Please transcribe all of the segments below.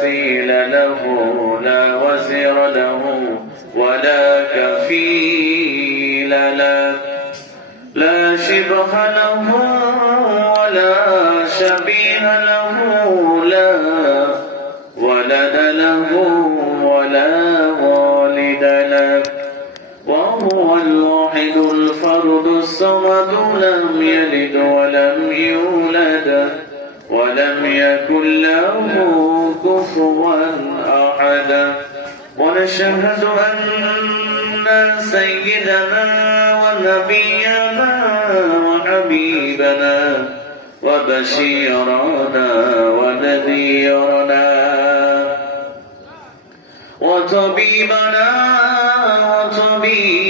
مثيل له لا وزر له ولا كفيل له. لا شبه له ولا شبيه له لا ولد له ولا والد له. وهو الواحد الفرد الصمد لم يلد ولم يولد ولم يكن له كفوا أحد ونشهد أن سيدنا ونبينا وحبيبنا وبشيرنا ونذيرنا وطبيبنا وطبيب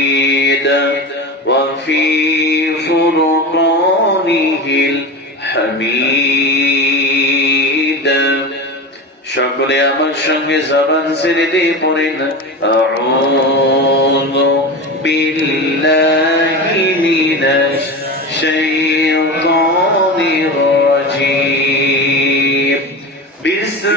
فرقانه الحميد সকলে আমার সঙ্গে জবান ছেড়ে দিয়ে পড়েন আউযু বিল্লাহি মিনাশ শাইতানির রাজীম বিসমিল্লাহির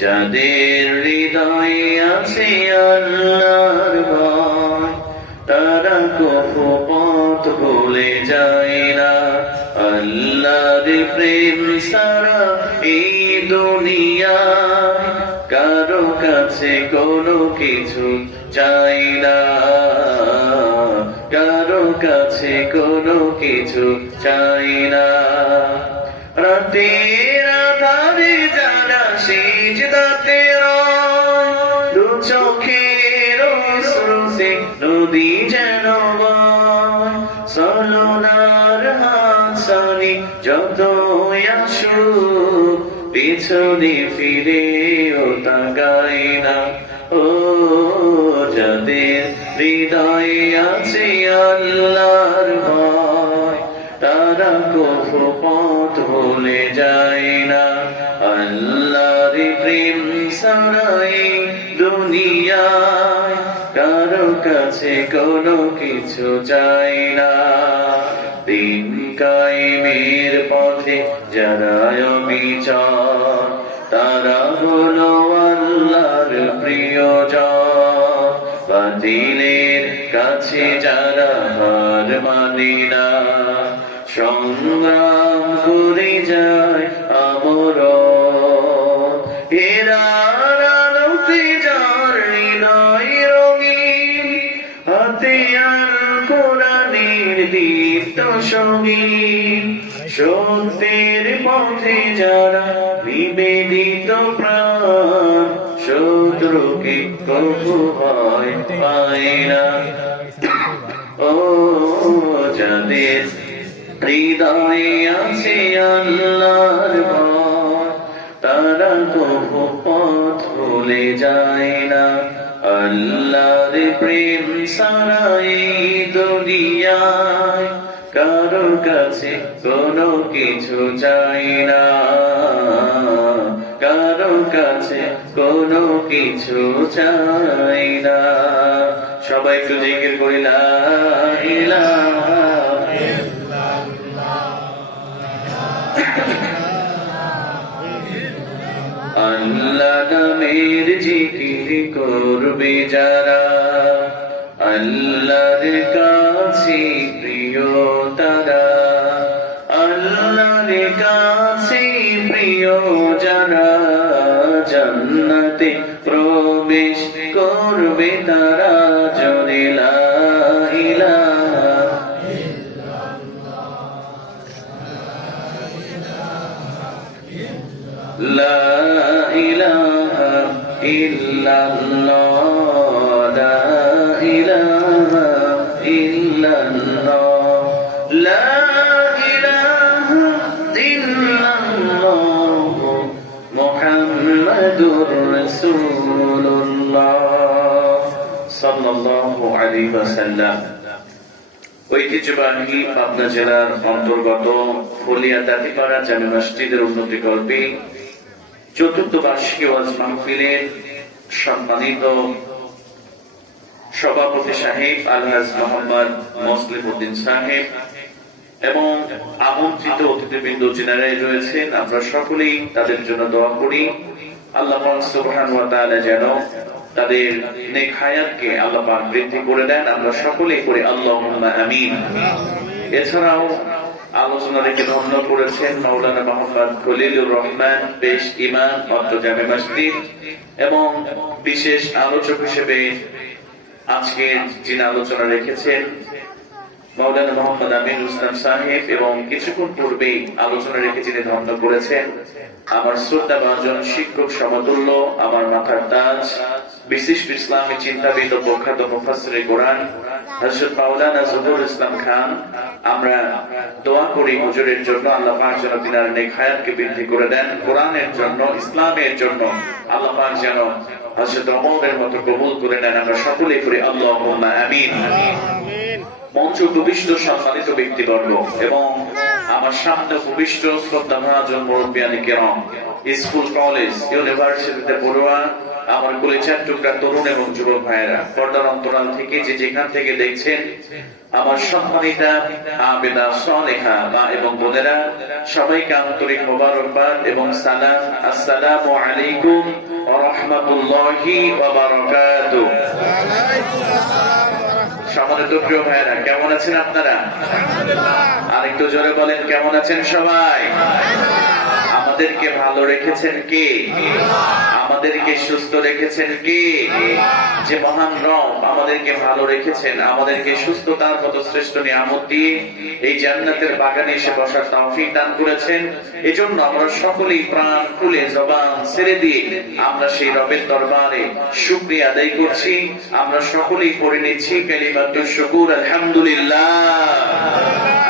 যাদের হৃদয়ে আছে আল্লাহর ভয়, তারা কখনো পথ ভুলে যায় না। আল্লাহর প্রেম সারা এই দুনিয়া, কারও কাছে কোনো কিছু চাই না। কারও কাছে কোনো কিছু চাই না। আধারে যারা সিজদাতে রয় দু চোখের স্রোতে নদী যেন সলনার হাসানি যত আসুক পিছনে ফিরে ও তাকাই না। ও, যাদের হৃদয়ে আছে আল্লাহর ভয়, তারা কখনো পথ ভুলে যায় না। আল্লাহর প্রেম সারাই দুনিয়ায় কারও কাছে কোনো কিছু চাই না। দিন কায়েমের পথে যারা অবিচার তারা হলো আল্লাহর প্রিয়জন। বাতিলের কাছে যারা হার মানে না, সংগ্রাম করে যায় আমর এরার আলোতে যার হৃদয় রঙিন হাতে আর কোরআনের দীপ্ত সত্যের পথে যারা নিবেদিত প্রাণ শত্রুকে কবু ভয় পায় ও যাদের হৃদয়ে আছে আল্লাহর ভয় তারা কবু পথ ভুলে যায় না। আল্লাহর প্রেম সারা এই দুনিয়ায় কারও কাছে কোনো কিছু চাই না। কারও কাছে কোনো কিছু চাই না। সবাই একটু জিকির করিলা আল্লাহ নামের জিকির করবে যারা আল্লাহর কাছে প্রিয় তারা আল্লাহর কাছে প্রিয় যারা জান্নাতে প্রবেশ করবে তারা জনে লা ইলাহা لا إله illallah la ilaha illallah la ilaha illallah muhammadur rasulullah sallallahu alaihi wasallam ঐতিহ্যবাহী পাবনা জেলার অন্তর্গত ফুলিয়া দাঁতিপাড়া জামে মসজিদের উন্নতি কল্পে চতুর্থ বার্ষিকী ওয়াজ মাহফিলের সম্মানিত সভাপতি সাহেব আলহাজ মোহাম্মদ মসলিম উদ্দিন সাহেব এবং আমন্ত্রিত অতিথিবৃন্দ জেনারাই রয়েছেন, আমরা সকলেই তাদের জন্য দোয়া করি। আল্লাহ সুবহান যেন তাদের নেক হায়াতকে আল্লাহ বৃদ্ধি করে দেন। আমরা সকলেই করি আল্লাহুম্মা আমিন। এছাড়াও আলোচনা রেখে ধন্য করেছেন মাওলানা মোহাম্মদ খলিলুর রহমান পেশ ইমান অত্র জামে মসজিদ, এবং বিশেষ আলোচক হিসেবে আজকে যিনি আলোচনা রেখেছেন মাওলানা মোহাম্মদ আমিন ইসলাম সাহেব, এবং কিছুক্ষণ পূর্বেই আলোচনা রেখে যিনি ধন্য করেছেন, আমার শ্রদ্ধা ভাজন শিক্ষক সমতুল্য, আমার মাথার তাজ, বিশিষ্ট ইসলামী চিন্তাবিদ ও প্রখ্যাত মুফাসসিরে কোরআন হযরত মাওলানা জহুর ইসলাম খান আমরা দোয়া করি হুজুরের জন্য আল্লাহ পাক যেন তিনার নেক বৃদ্ধি করে দেন কোরআনের জন্য ইসলামের জন্য। আল্লাহ পাক যেন হযরত ওমরের মতো কবুল করে নেন আমরা সকলেই করি আল্লাহুম্মা আমিন। মঞ্চ উপবিষ্ট সম্মানিত ব্যক্তিবর্গ এবং আমার সামনে উপবিষ্ট শ্রদ্ধাভাজন মুরব্বিয়ানি কেরম স্কুল কলেজ ইউনিভার্সিটিতে পড়ুয়া আমার কলেজের টুকরা তরুণ এবং যুবক ভাইয়েরা, পর্দার অন্তরাল থেকে যে যেখান থেকে দেখছেন, আমার সম্মানিতা, আবেদা সলেখা মা এবং বোনেরা, সবাইকে আন্তরিক মোবারকবাদ এবং সালাম। আসসালামু আলাইকুম ওয়া রাহমাতুল্লাহি সম্মানিত প্রিয় ভাইয়েরা, কেমন আছেন আপনারা? আরেকটু জোরে বলেন, কেমন আছেন সবাই? আমাদেরকে ভালো রেখেছেন কে? আমাদেরকে সুস্থ রেখেছেন কে? যে মহান রব আমাদেরকে ভালো রেখেছেন, আমাদেরকে সুস্থতার মতো শ্রেষ্ঠ নিয়ামত দিয়ে এই জান্নাতের বাগানে এসে বসার তৌফিক দান করেছেন। এজন্য আমরা সকলেই প্রাণ খুলে জবান ছেড়ে দিয়ে আমরা সেই রবের দরবারে শুকরিয়া আদায় করছি। আমরা সকলেই পড়ে নিচ্ছি কালিমাতুর শুকুর, আলহামদুলিল্লাহ।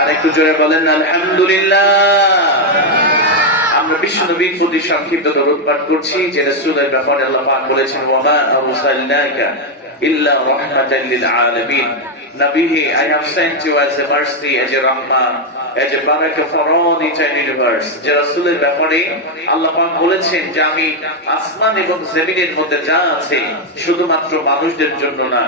আর একটু জোরে বলেন, আলহামদুলিল্লাহ। আমরা বিশ্ব নবীর প্রতি সংক্ষিপ্ত দরুদ করছি যে রাসূলের ব্যাপারে আল্লাহ পাক বলেছেন ওয়া মা আরসালনাকা ইল্লা রাহমাতাল লিল আলামিন sent you as a mercy, as a rahmah, as a barakah for all the entire universe. যে রাসূলের ব্যাপারে আল্লাহ পাক বলেছেন যে আমি আসমান এবং জমিনের মধ্যে যা আছে শুধুমাত্র মানুষদের জন্য না